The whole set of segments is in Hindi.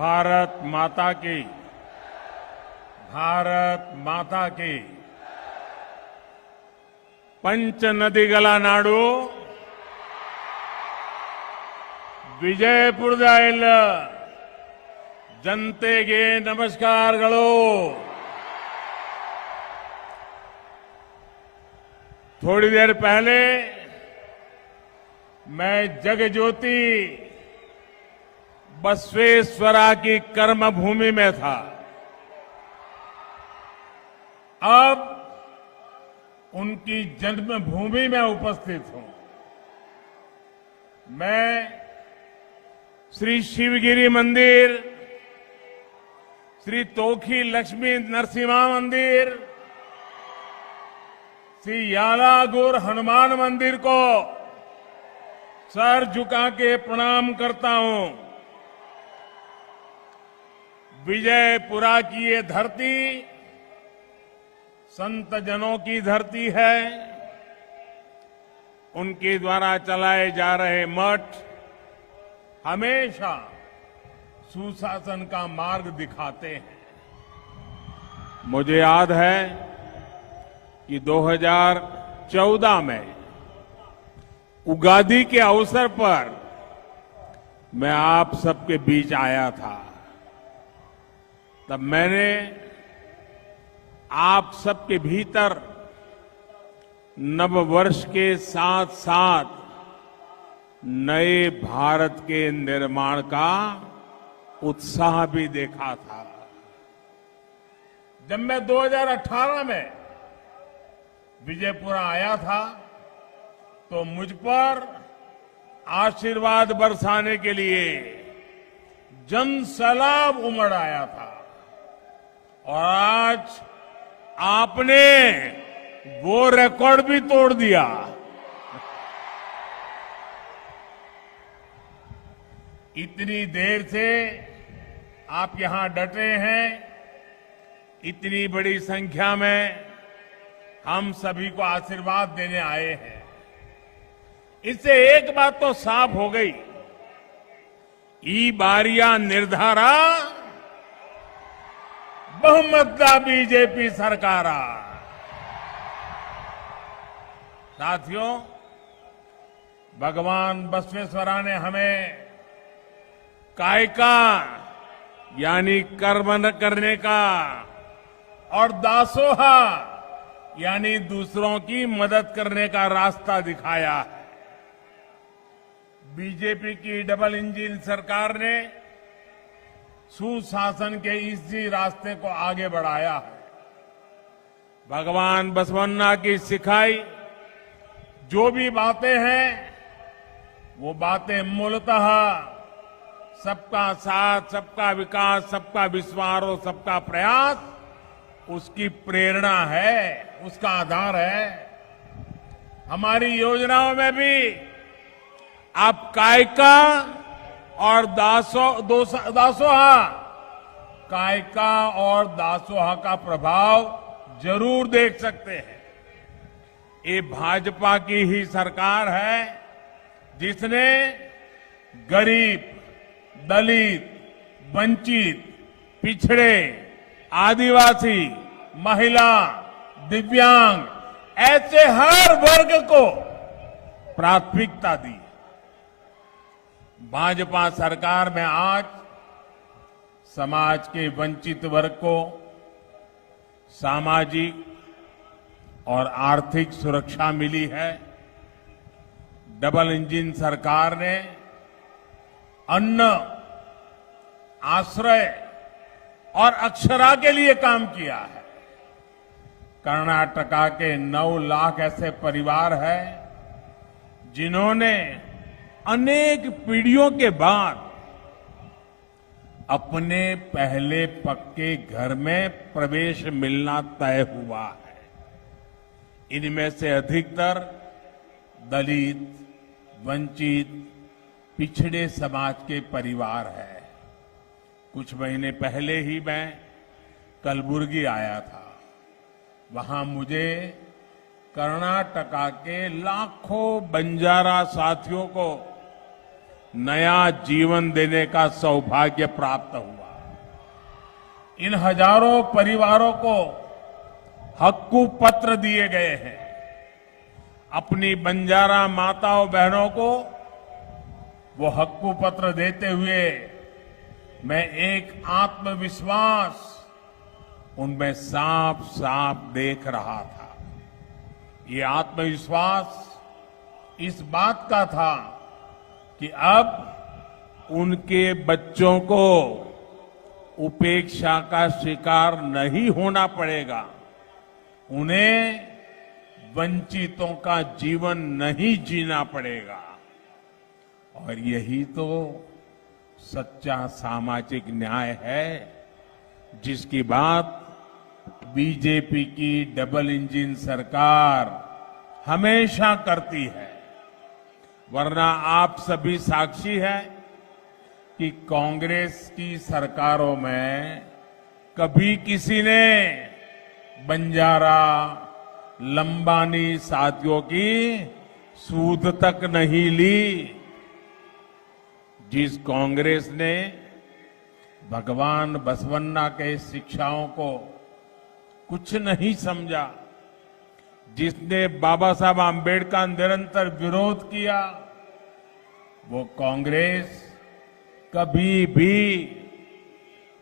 भारत माता की, भारत माता की। पंच नदिगला नाडू ವಿಜಯಪುರದ ಎಲ್ಲ ಜನತೆಗೆ नमस्कारಗಳು। थोड़ी देर पहले मैं जगज्योति बसवेश्वरा की कर्मभूमि में था। अब उनकी जन्मभूमि में उपस्थित हूं। मैं श्री शिवगिरी मंदिर, श्री तोखी लक्ष्मी नरसिम्हा मंदिर, श्री यालागुर हनुमान मंदिर को सर झुका के प्रणाम करता हूं। विजयपुरा की ये धरती संत जनों की धरती है। उनके द्वारा चलाए जा रहे मठ हमेशा सुशासन का मार्ग दिखाते हैं। मुझे याद है कि 2014 में उगादी के अवसर पर मैं आप सबके बीच आया था। तब मैंने आप सबके भीतर नववर्ष के साथ साथ नए भारत के निर्माण का उत्साह भी देखा था। जब मैं 2018 में विजयपुरा आया था तो मुझ पर आशीर्वाद बरसाने के लिए जन सैलाब उमड़ आया था। और आज आपने वो रिकॉर्ड भी तोड़ दिया। इतनी देर से आप यहां डटे हैं। इतनी बड़ी संख्या में हम सभी को आशीर्वाद देने आए हैं। इससे एक बात तो साफ हो गई, ई बारिया निर्धारा बहुमतदा बीजेपी सरकारा। साथियों, भगवान बसवेश्वरा ने हमें कायका यानी कर्म न करने का और दासोहा यानी दूसरों की मदद करने का रास्ता दिखाया है। बीजेपी की डबल इंजन सरकार ने सुशासन के इसी रास्ते को आगे बढ़ाया है। भगवान बसवन्ना की सिखाई जो भी बातें हैं वो बातें मूलतः सबका साथ, सबका विकास, सबका विश्वास और सबका प्रयास उसकी प्रेरणा है, उसका आधार है। हमारी योजनाओं में भी आप कायका और दासोहा, कायका और दासोहा का प्रभाव जरूर देख सकते हैं। ये भाजपा की ही सरकार है जिसने गरीब, दलित, वंचित, पिछड़े, आदिवासी, महिला, दिव्यांग ऐसे हर वर्ग को प्राथमिकता दी। भाजपा सरकार में आज समाज के वंचित वर्ग को सामाजिक और आर्थिक सुरक्षा मिली है। डबल इंजन सरकार ने अन्न, आश्रय और अक्षरा के लिए काम किया है। कर्नाटका के 9 लाख ऐसे परिवार हैं जिन्होंने अनेक पीढ़ियों के बाद अपने पहले पक्के घर में प्रवेश मिलना तय हुआ है। इनमें से अधिकतर दलित, वंचित, पिछड़े समाज के परिवार है। कुछ महीने पहले ही मैं कलबुर्गी आया था। वहां मुझे कर्नाटका के लाखों बंजारा साथियों को नया जीवन देने का सौभाग्य प्राप्त हुआ। इन हजारों परिवारों को हक्कू पत्र दिए गए हैं। अपनी बंजारा माताओं बहनों को वो हक्कू पत्र देते हुए मैं एक आत्मविश्वास उनमें साफ साफ देख रहा था। ये आत्मविश्वास इस बात का था कि अब उनके बच्चों को उपेक्षा का शिकार नहीं होना पड़ेगा, उन्हें वंचितों का जीवन नहीं जीना पड़ेगा। और यही तो सच्चा सामाजिक न्याय है जिसकी बात बीजेपी की डबल इंजन सरकार हमेशा करती है। वरना आप सभी साक्षी हैं कि कांग्रेस की सरकारों में कभी किसी ने बंजारा लंबानी साथियों की सूद तक नहीं ली। जिस कांग्रेस ने भगवान बसवन्ना के शिक्षाओं को कुछ नहीं समझा, जिसने बाबा साहब आम्बेडकर का निरंतर विरोध किया, वो कांग्रेस कभी भी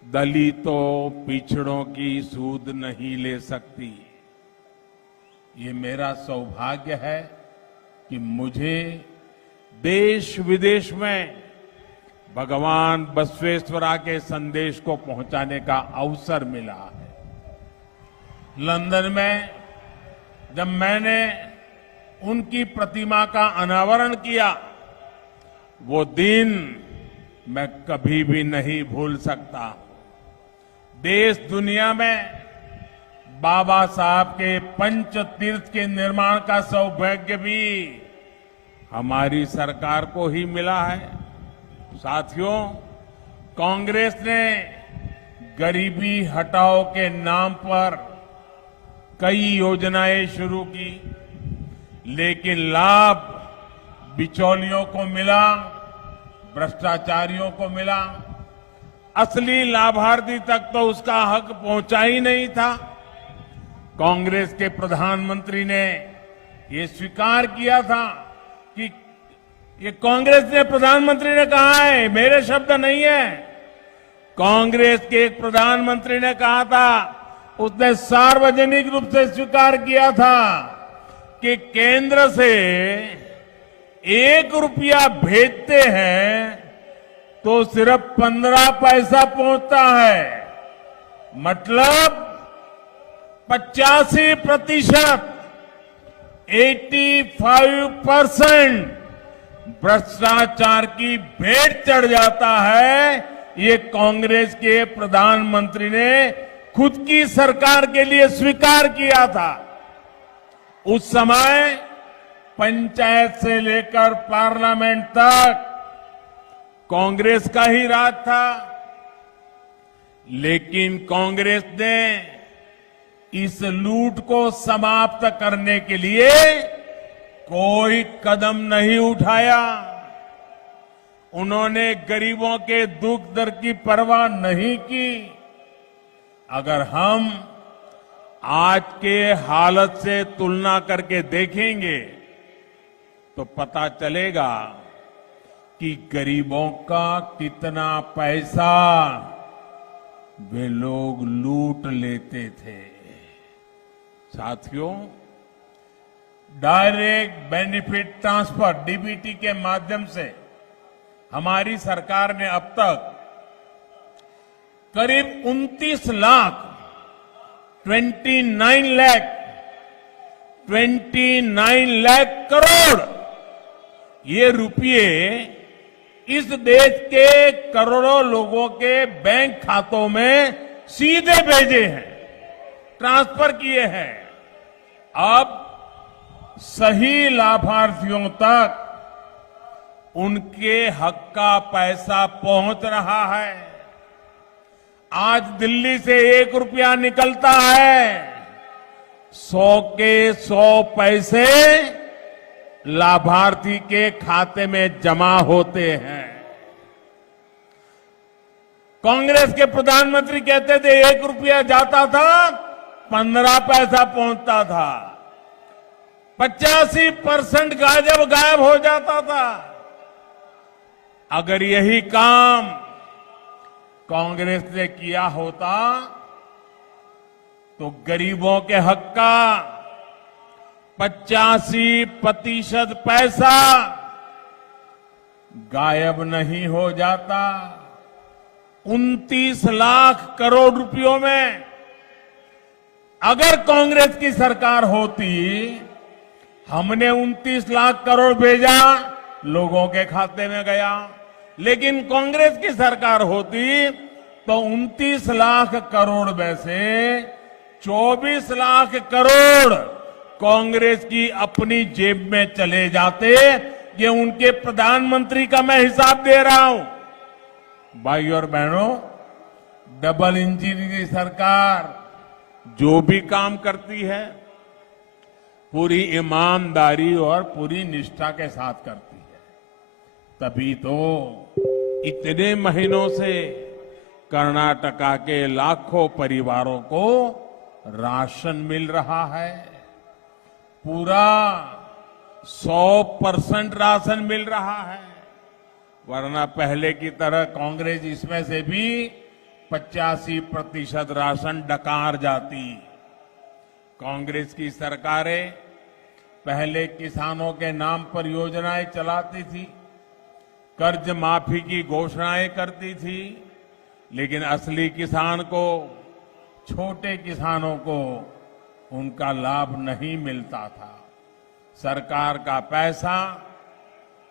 दलितों पिछड़ों की सूद नहीं ले सकती। ये मेरा सौभाग्य है कि मुझे देश विदेश में भगवान बसवेश्वरा के संदेश को पहुंचाने का अवसर मिला है। लंदन में जब मैंने उनकी प्रतिमा का अनावरण किया, वो दिन मैं कभी भी नहीं भूल सकता। देश दुनिया में बाबा साहब के पंच तीर्थ के निर्माण का सौभाग्य भी हमारी सरकार को ही मिला है। साथियों, कांग्रेस ने गरीबी हटाओ के नाम पर कई योजनाएं शुरू की, लेकिन लाभ बिचौलियों को मिला, भ्रष्टाचारियों को मिला। असली लाभार्थी तक तो उसका हक पहुंचा ही नहीं था। कांग्रेस के प्रधानमंत्री ने ये स्वीकार किया था कि ये कांग्रेस ने प्रधानमंत्री ने कहा है, मेरे शब्द नहीं है। कांग्रेस के एक प्रधानमंत्री ने कहा था, उसने सार्वजनिक रूप से स्वीकार किया था कि केंद्र से 1 रुपया भेजते हैं तो सिर्फ 15 पैसा पहुंचता है। मतलब 85%, 85% भ्रष्टाचार की भेंट चढ़ जाता है। ये कांग्रेस के प्रधानमंत्री ने खुद की सरकार के लिए स्वीकार किया था। उस समय पंचायत से लेकर पार्लियामेंट तक कांग्रेस का ही राज था, लेकिन कांग्रेस ने इस लूट को समाप्त करने के लिए कोई कदम नहीं उठाया। उन्होंने गरीबों के दुख दर्द की परवाह नहीं की। अगर हम आज के हालत से तुलना करके देखेंगे तो पता चलेगा कि गरीबों का कितना पैसा वे लोग लूट लेते थे। साथियों, डायरेक्ट बेनिफिट ट्रांसफर डीबीटी के माध्यम से हमारी सरकार ने अब तक करीब 29 लाख 29 लाख करोड़ ये रुपये इस देश के करोड़ों लोगों के बैंक खातों में सीधे भेजे हैं, ट्रांसफर किए हैं। अब सही लाभार्थियों तक उनके हक का पैसा पहुंच रहा है। आज दिल्ली से 1 रुपया निकलता है, 100 के 100 पैसे लाभार्थी के खाते में जमा होते हैं। कांग्रेस के प्रधानमंत्री कहते थे 1 रुपया जाता था 15 पैसा पहुंचता था। 85% गायब हो जाता था। अगर यही काम कांग्रेस ने किया होता तो गरीबों के हक का 85% पैसा गायब नहीं हो जाता। 29 लाख करोड़ रुपयों में अगर कांग्रेस की सरकार होती, हमने 29 लाख करोड़ भेजा, लोगों के खाते में गया। लेकिन कांग्रेस की सरकार होती तो 29 लाख करोड़ में से 24 लाख करोड़ कांग्रेस की अपनी जेब में चले जाते। ये उनके प्रधानमंत्री का मैं हिसाब दे रहा हूं। भाई और बहनों, डबल इंजन की सरकार जो भी काम करती है पूरी ईमानदारी और पूरी निष्ठा के साथ करती है। तभी तो इतने महीनों से कर्नाटका के लाखों परिवारों को राशन मिल रहा है। पूरा 100% राशन मिल रहा है। वरना पहले की तरह कांग्रेस इसमें से भी 85% राशन डकार जाती। कांग्रेस की सरकारें पहले किसानों के नाम पर योजनाएं चलाती थी, कर्ज माफी की घोषणाएं करती थी, लेकिन असली किसान को, छोटे किसानों को उनका लाभ नहीं मिलता था। सरकार का पैसा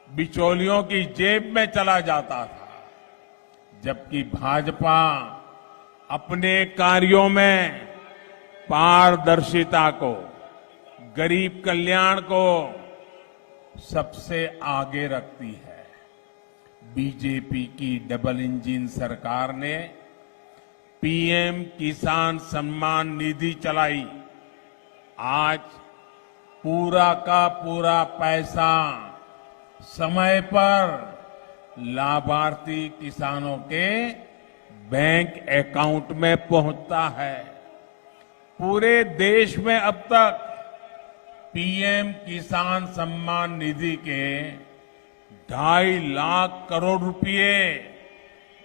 बिचौलियों की जेब में चला जाता था। जबकि भाजपा अपने कार्यों में पारदर्शिता को, गरीब कल्याण को सबसे आगे रखती है। बीजेपी की डबल इंजन सरकार ने पीएम किसान सम्मान निधि चलाई। आज पूरा का पूरा पैसा समय पर लाभार्थी किसानों के बैंक अकाउंट में पहुंचता है। पूरे देश में अब तक पीएम किसान सम्मान निधि के 2.5 लाख करोड़ रुपए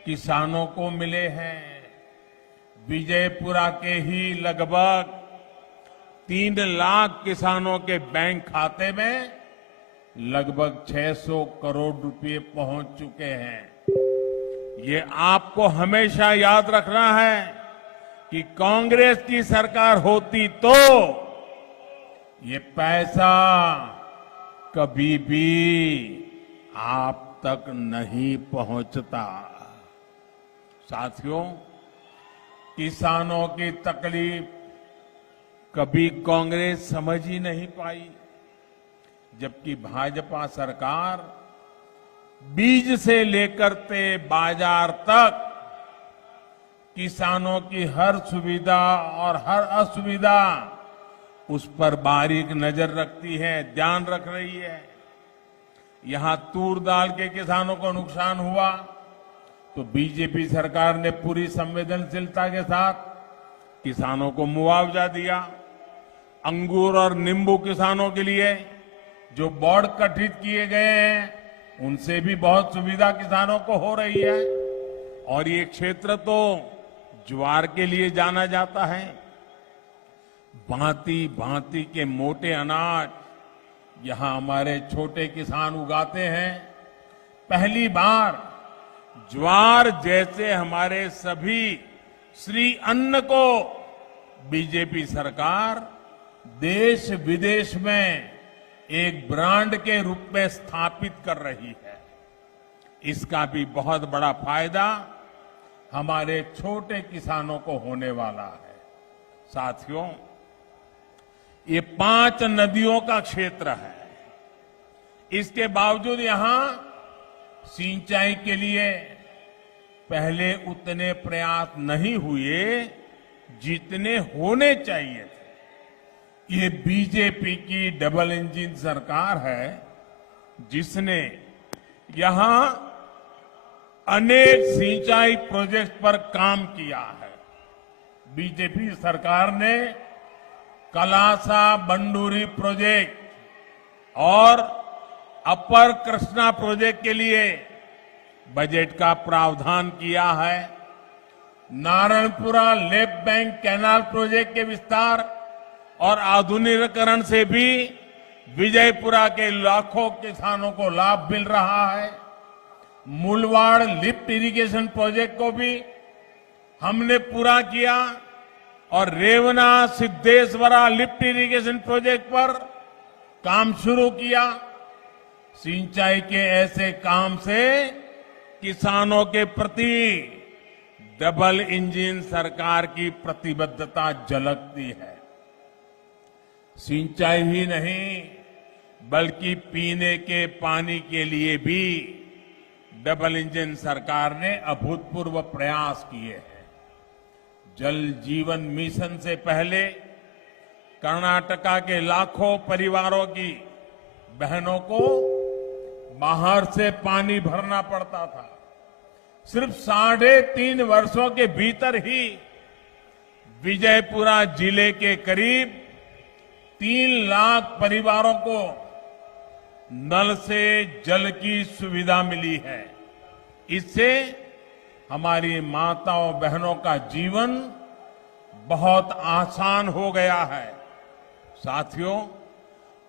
किसानों को मिले हैं। विजयपुरा के ही लगभग 3 लाख किसानों के बैंक खाते में लगभग 600 करोड़ रुपए पहुंच चुके हैं। ये आपको हमेशा याद रखना है कि कांग्रेस की सरकार होती तो ये पैसा कभी भी आप तक नहीं पहुंचता। साथियों, किसानों की तकलीफ कभी कांग्रेस समझ ही नहीं पाई, जबकि भाजपा सरकार बीज से लेकर के बाजार तक किसानों की हर सुविधा और हर असुविधा उस पर बारीक नजर रखती है, ध्यान रख रही है। यहां तूर दाल के किसानों को नुकसान हुआ तो बीजेपी सरकार ने पूरी संवेदनशीलता के साथ किसानों को मुआवजा दिया। अंगूर और नींबू किसानों के लिए जो बोर्ड गठित किए गए हैं उनसे भी बहुत सुविधा किसानों को हो रही है। और ये क्षेत्र तो ज्वार के लिए जाना जाता है। भांति भांति के मोटे अनाज यहां हमारे छोटे किसान उगाते हैं। पहली बार ज्वार जैसे हमारे सभी श्री अन्न को बीजेपी सरकार देश विदेश में एक ब्रांड के रूप में स्थापित कर रही है। इसका भी बहुत बड़ा फायदा हमारे छोटे किसानों को होने वाला है। साथियों, ये 5 नदियों का क्षेत्र है। इसके बावजूद यहां सिंचाई के लिए पहले उतने प्रयास नहीं हुए जितने होने चाहिए थे। ये बीजेपी की डबल इंजन सरकार है जिसने यहां अनेक सिंचाई प्रोजेक्ट पर काम किया है। बीजेपी सरकार ने कलासा बंडूरी प्रोजेक्ट और अपर कृष्णा प्रोजेक्ट के लिए बजट का प्रावधान किया है। Narayanpura left bank canal project के विस्तार और आधुनिकीकरण से भी विजयपुरा के लाखों किसानों को लाभ मिल रहा है। मुलवाड़ लिफ्ट इरिगेशन प्रोजेक्ट को भी हमने पूरा किया और Revanna Siddheshwara lift irrigation project पर काम शुरू किया। सिंचाई के ऐसे काम से किसानों के प्रति डबल इंजन सरकार की प्रतिबद्धता झलकती है। सिंचाई ही नहीं बल्कि पीने के पानी के लिए भी डबल इंजन सरकार ने अभूतपूर्व प्रयास किए हैं। जल जीवन मिशन से पहले कर्नाटका के लाखों परिवारों की बहनों को बाहर से पानी भरना पड़ता था। सिर्फ 3.5 वर्षों के भीतर ही विजयपुरा जिले के करीब 3 लाख परिवारों को नल से जल की सुविधा मिली है। इससे हमारी माताओं बहनों का जीवन बहुत आसान हो गया है। साथियों,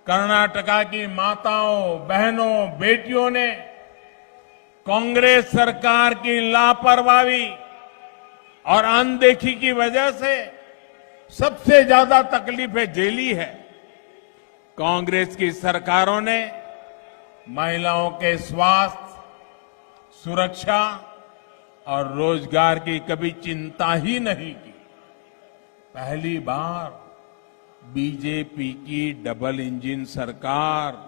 कर्नाटका की माताओं बहनों बेटियों ने कांग्रेस सरकार की लापरवाही और अनदेखी की वजह से सबसे ज्यादा तकलीफें झेली है। कांग्रेस की सरकारों ने महिलाओं के स्वास्थ्य, सुरक्षा और रोजगार की कभी चिंता ही नहीं की। पहली बार बीजेपी की डबल इंजन सरकार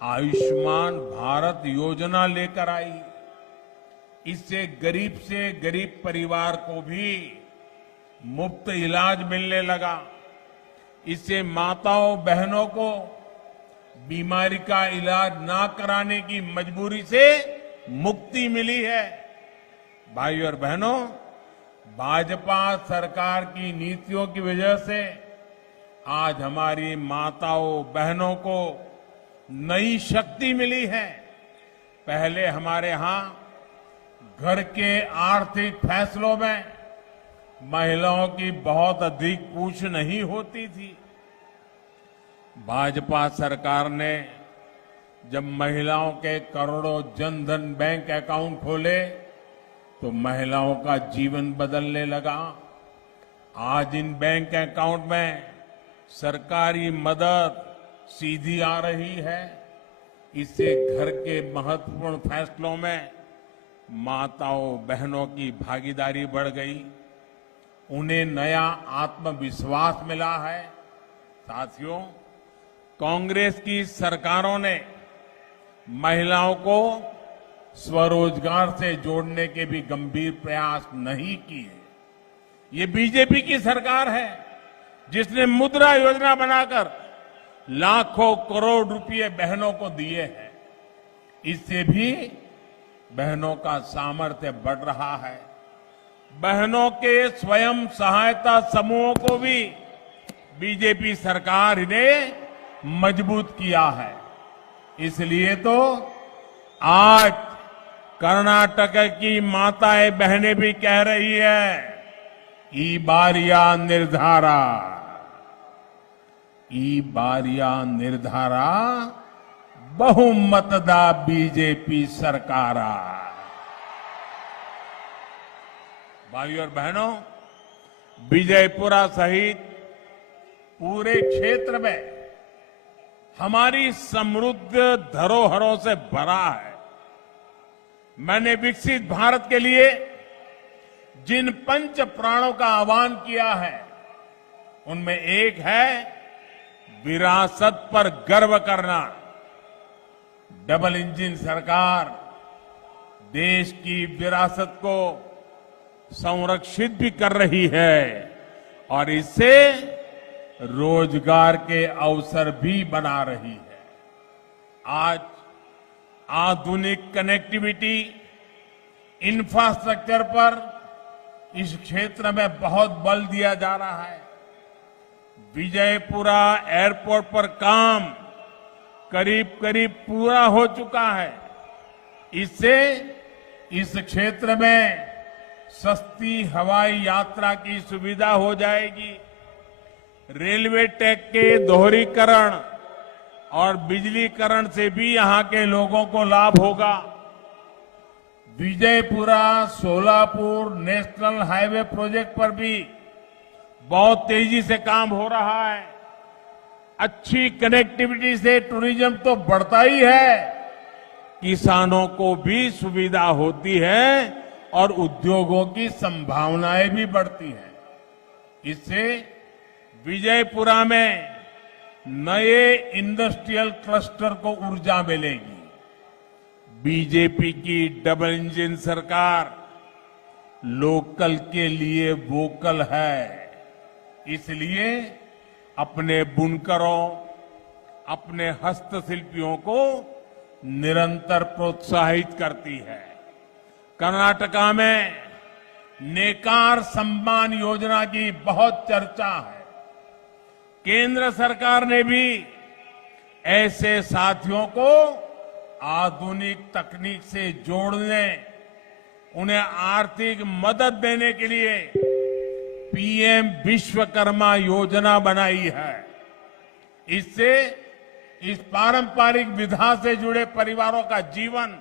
आयुष्मान भारत योजना लेकर आई। इससे गरीब से गरीब परिवार को भी मुफ्त इलाज मिलने लगा। इससे माताओं बहनों को बीमारी का इलाज ना कराने की मजबूरी से मुक्ति मिली है। भाइयों और बहनों, भाजपा सरकार की नीतियों की वजह से आज हमारी माताओं बहनों को नई शक्ति मिली है। पहले हमारे यहां घर के आर्थिक फैसलों में महिलाओं की बहुत अधिक पूछ नहीं होती थी। भाजपा सरकार ने जब महिलाओं के करोड़ों जनधन बैंक अकाउंट खोले तो महिलाओं का जीवन बदलने लगा। आज इन बैंक अकाउंट में सरकारी मदद सीधी आ रही है। इससे घर के महत्वपूर्ण फैसलों में माताओं बहनों की भागीदारी बढ़ गई। उन्हें नया आत्मविश्वास मिला है। साथियों, कांग्रेस की सरकारों ने महिलाओं को स्वरोजगार से जोड़ने के भी गंभीर प्रयास नहीं किए। ये बीजेपी की सरकार है जिसने मुद्रा योजना बनाकर लाखों करोड़ रुपए बहनों को दिए हैं। इससे भी बहनों का सामर्थ्य बढ़ रहा है। बहनों के स्वयं सहायता समूहों को भी बीजेपी सरकार ने मजबूत किया है। इसलिए तो आज कर्नाटक की माताएं बहनें भी कह रही है, ई बारिया निर्धारा, ई बारिया निर्धारा बहुमतदा बीजेपी सरकारा। भाइयों और बहनों, विजयपुरा सहित पूरे क्षेत्र में हमारी समृद्ध धरोहरों से भरा है। मैंने विकसित भारत के लिए जिन पंच प्राणों का आह्वान किया है उनमें एक है विरासत पर गर्व करना। डबल इंजन सरकार देश की विरासत को संरक्षित भी कर रही है और इससे रोजगार के अवसर भी बना रही है। आज आधुनिक कनेक्टिविटी, इंफ्रास्ट्रक्चर पर इस क्षेत्र में बहुत बल दिया जा रहा है। विजयपुरा एयरपोर्ट पर काम करीब करीब पूरा हो चुका है। इससे इस क्षेत्र में सस्ती हवाई यात्रा की सुविधा हो जाएगी। रेलवे ट्रैक के दोहरीकरण और बिजलीकरण से भी यहां के लोगों को लाभ होगा। Vijayapura Solapur national highway project पर भी बहुत तेजी से काम हो रहा है। अच्छी कनेक्टिविटी से टूरिज्म तो बढ़ता ही है, किसानों को भी सुविधा होती है और उद्योगों की संभावनाएं भी बढ़ती हैं। इससे विजयपुरा में नए इंडस्ट्रियल क्लस्टर को ऊर्जा मिलेगी। बीजेपी की डबल इंजन सरकार लोकल के लिए वोकल है, इसलिए अपने बुनकरों, अपने हस्तशिल्पियों को निरंतर प्रोत्साहित करती है। कर्नाटका में नेकार सम्मान योजना की बहुत चर्चा है। केंद्र सरकार ने भी ऐसे साथियों को आधुनिक तकनीक से जोड़ने, उन्हें आर्थिक मदद देने के लिए पीएम विश्वकर्मा योजना बनाई है। इससे इस पारंपरिक विधा से जुड़े परिवारों का जीवन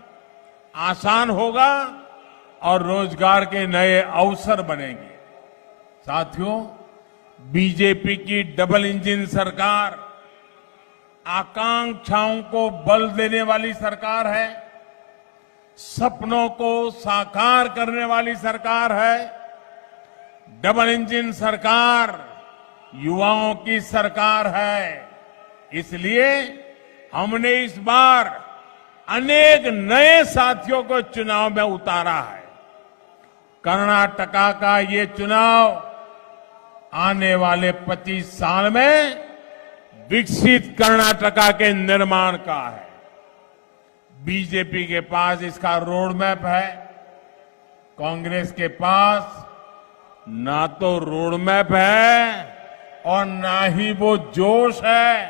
आसान होगा और रोजगार के नए अवसर बनेंगे। साथियों, बीजेपी की डबल इंजन सरकार आकांक्षाओं को बल देने वाली सरकार है, सपनों को साकार करने वाली सरकार है। डबल इंजन सरकार युवाओं की सरकार है। इसलिए हमने इस बार अनेक नए साथियों को चुनाव में उतारा है। कर्नाटका का ये चुनाव आने वाले 25 साल में विकसित कर्नाटका के निर्माण का है। बीजेपी के पास इसका रोड मैप है। कांग्रेस के पास ना तो रोड मैप है और ना ही वो जोश है।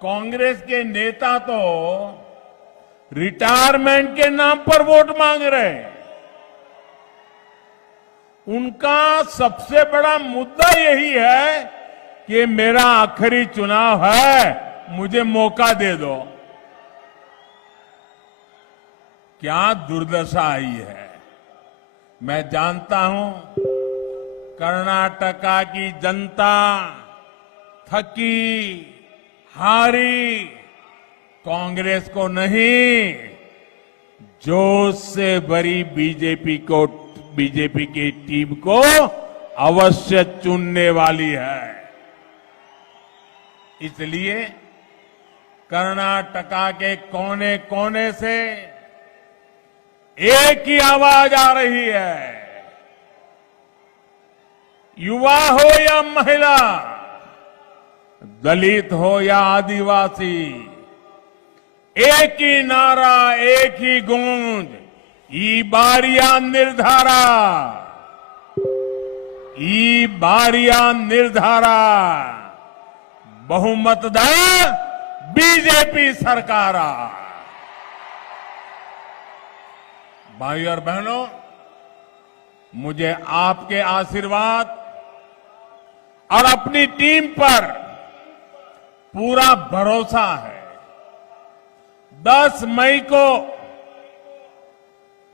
कांग्रेस के नेता तो रिटायरमेंट के नाम पर वोट मांग रहे हैं। उनका सबसे बड़ा मुद्दा यही है कि मेरा आखिरी चुनाव है, मुझे मौका दे दो। क्या दुर्दशा आई है। मैं जानता हूं कर्नाटका की जनता थकी हारी कांग्रेस को नहीं, जोश से भरी बीजेपी की टीम को अवश्य चुनने वाली है। इसलिए कर्नाटका के कोने कोने से एक ही आवाज आ रही है। युवा हो या महिला, दलित हो या आदिवासी, एक ही नारा, एक ही गूंज, ई बारिया निर्धारा, ई बारिया निर्धारा, बहुमतदार बीजेपी सरकार। भाई और बहनों, मुझे आपके आशीर्वाद और अपनी टीम पर पूरा भरोसा है। 10 मई को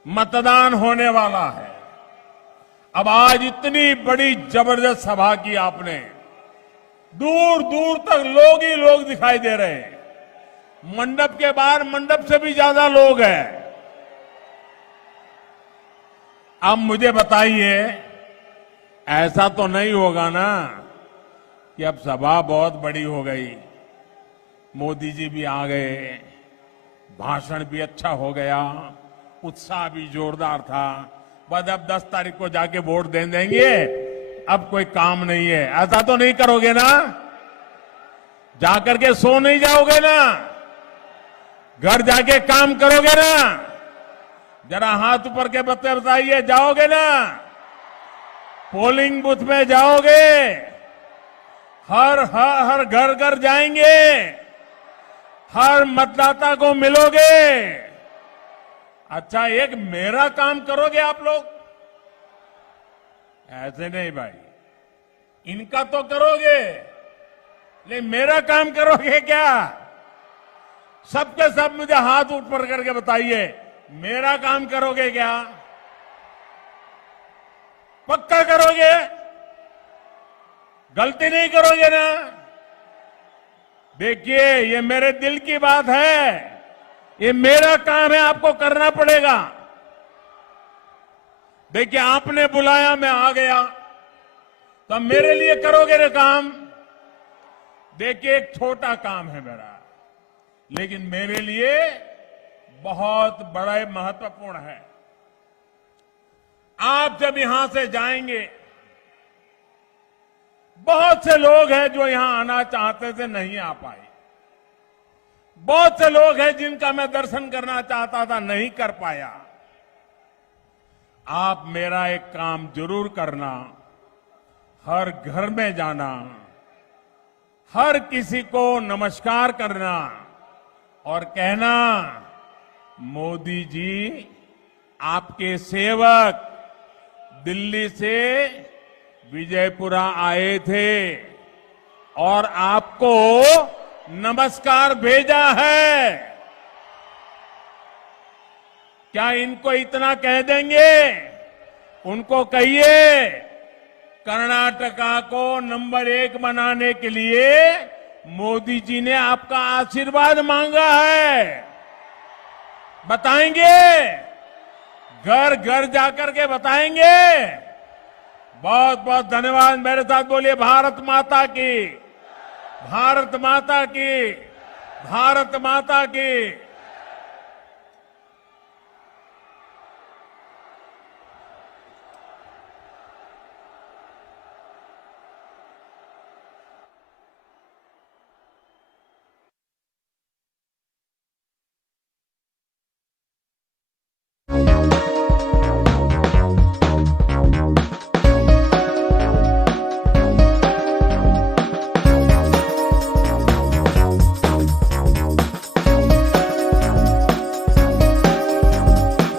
मतदान होने वाला है। अब आज इतनी बड़ी जबरदस्त सभा की आपने, दूर दूर तक लोग ही लोग दिखाई दे रहे हैं। मंडप के बाहर मंडप से भी ज्यादा लोग हैं। अब मुझे बताइए, ऐसा तो नहीं होगा ना कि अब सभा बहुत बड़ी हो गई, मोदी जी भी आ गए, भाषण भी अच्छा हो गया, उत्साह भी जोरदार था, बस अब 10 तारीख को जाके वोट दे देंगे, अब कोई काम नहीं है। ऐसा तो नहीं करोगे ना? जाकर के सो नहीं जाओगे ना? घर जाके काम करोगे ना? जरा हाथ ऊपर के बताइए, जाओगे ना? पोलिंग बूथ में जाओगे? हर घर घर जाएंगे? हर मतदाता को मिलोगे? अच्छा, एक मेरा काम करोगे आप लोग? ऐसे नहीं भाई, इनका तो करोगे, लेकिन मेरा काम करोगे क्या? सबके सब मुझे हाथ ऊपर करके बताइए, मेरा काम करोगे क्या? पक्का करोगे? गलती नहीं करोगे ना? देखिए, ये मेरे दिल की बात है, ये मेरा काम है, आपको करना पड़ेगा। देखिए, आपने बुलाया, मैं आ गया, तो अब मेरे लिए करोगे ना काम? देखिए, एक छोटा काम है मेरा, लेकिन मेरे लिए बहुत बड़ा महत्वपूर्ण है। आप जब यहां से जाएंगे, बहुत से लोग हैं जो यहां आना चाहते थे, नहीं आ पाए। बहुत से लोग हैं जिनका मैं दर्शन करना चाहता था, नहीं कर पाया। आप मेरा एक काम जरूर करना, हर घर में जाना, हर किसी को नमस्कार करना और कहना, मोदी जी आपके सेवक दिल्ली से विजयपुरा आए थे और आपको नमस्कार भेजा है। क्या इनको इतना कह देंगे? उनको कहिए, कर्नाटका को नंबर 1 बनाने के लिए मोदी जी ने आपका आशीर्वाद मांगा है। बताएंगे? घर घर जाकर के बताएंगे? बहुत बहुत धन्यवाद। मेरे साथ बोलिए, भारत माता की, भारत माता की, भारत माता की।